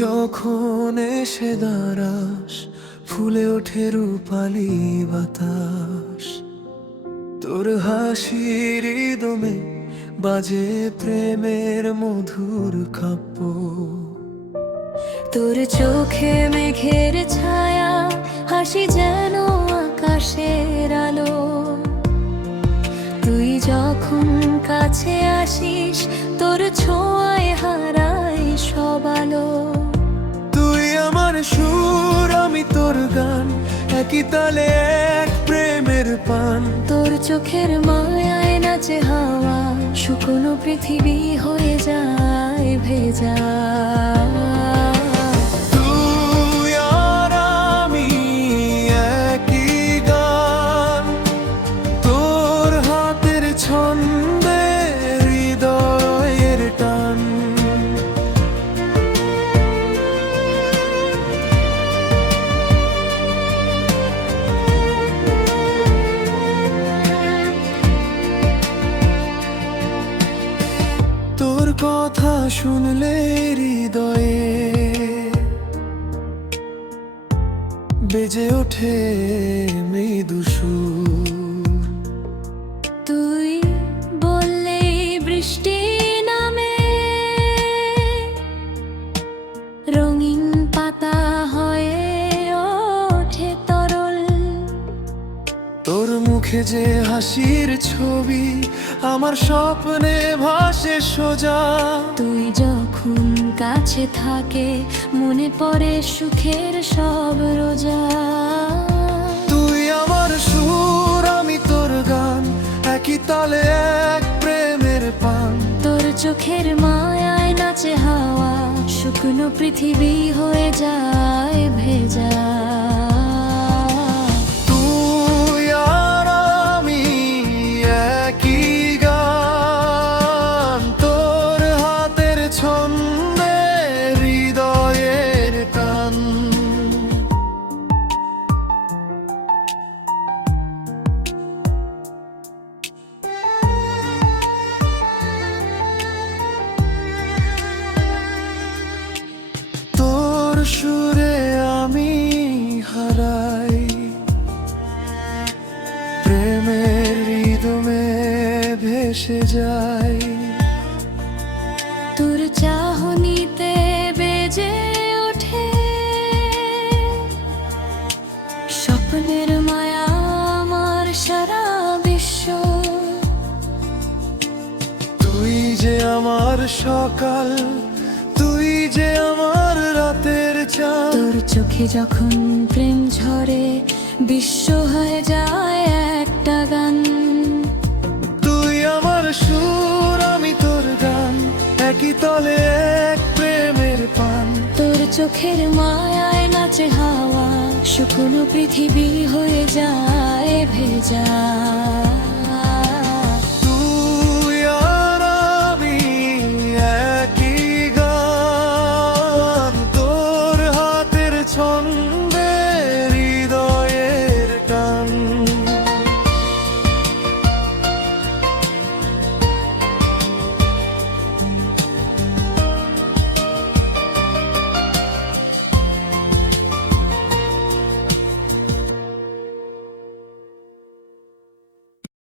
যখন এসে দাঁড়াস, ফুলে ওঠে রূপালি বাতাস। তোর হাসির দমে বাজে প্রেমের মধুর কাব্য। তোর চোখে মেঘের ছায়া, হাসি যেন আকাশের আলো। তুই যখন কাছে আসিস, তোর ছোঁয়ায় হারাই সব আলো। তুই আমার সুর, আমি তোর গান, একই তালে এক প্রেমের পান। তোর চোখের মায়ায় নাচে হাওয়া, শুকনো পৃথিবী হয়ে যায় ভেজা। তুই আর আমি একই গান, তোর হাতের ছন্দে হৃদয়ের টান। তোর কথা শুনলে হৃদয়ে বেজে ওঠে মৃদু সুর। তুই বললেই বৃষ্টি নামে, রঙিন পাতা হয়ে ওঠে তরল। তোর মুখে যে হাসির ছবি, আমার স্বপ্নে ভাসে সোজা। তুই যখন কাছে থাকে, মনে পড়ে সুখের সব রোজা। তুই আমার সুর, আমি তোর গান, একই তালে এক প্রেমের পান। তোর চোখের মায়ায় নাচে হাওয়া, শুকনো পৃথিবী হয়ে যায় ভেজা। তুই আর আমি একই গান, তোর হাতের ছন্দে হৃদয়ের টান। তোর সুরে আমি হারাই প্রেমের রিদমে ভেসে যাই। তোর চাহনিতে বেজে ওঠে স্বপ্নের মায়া, আমার সারা বিশ্ব। তুই যে আমার সকাল, তুই যে আমার রাতের চাঁদ। তোর চোখে যখন প্রেম ঝরে, বিশ্ব হয়ে যায় একটা গান। তুই আমার সুর, আমি তোর গান, একই তলে এক প্রেমের পান। তোর চোখের মায়ায় নাচে হাওয়া, শুকনো পৃথিবী হয়ে যায় ভেজা।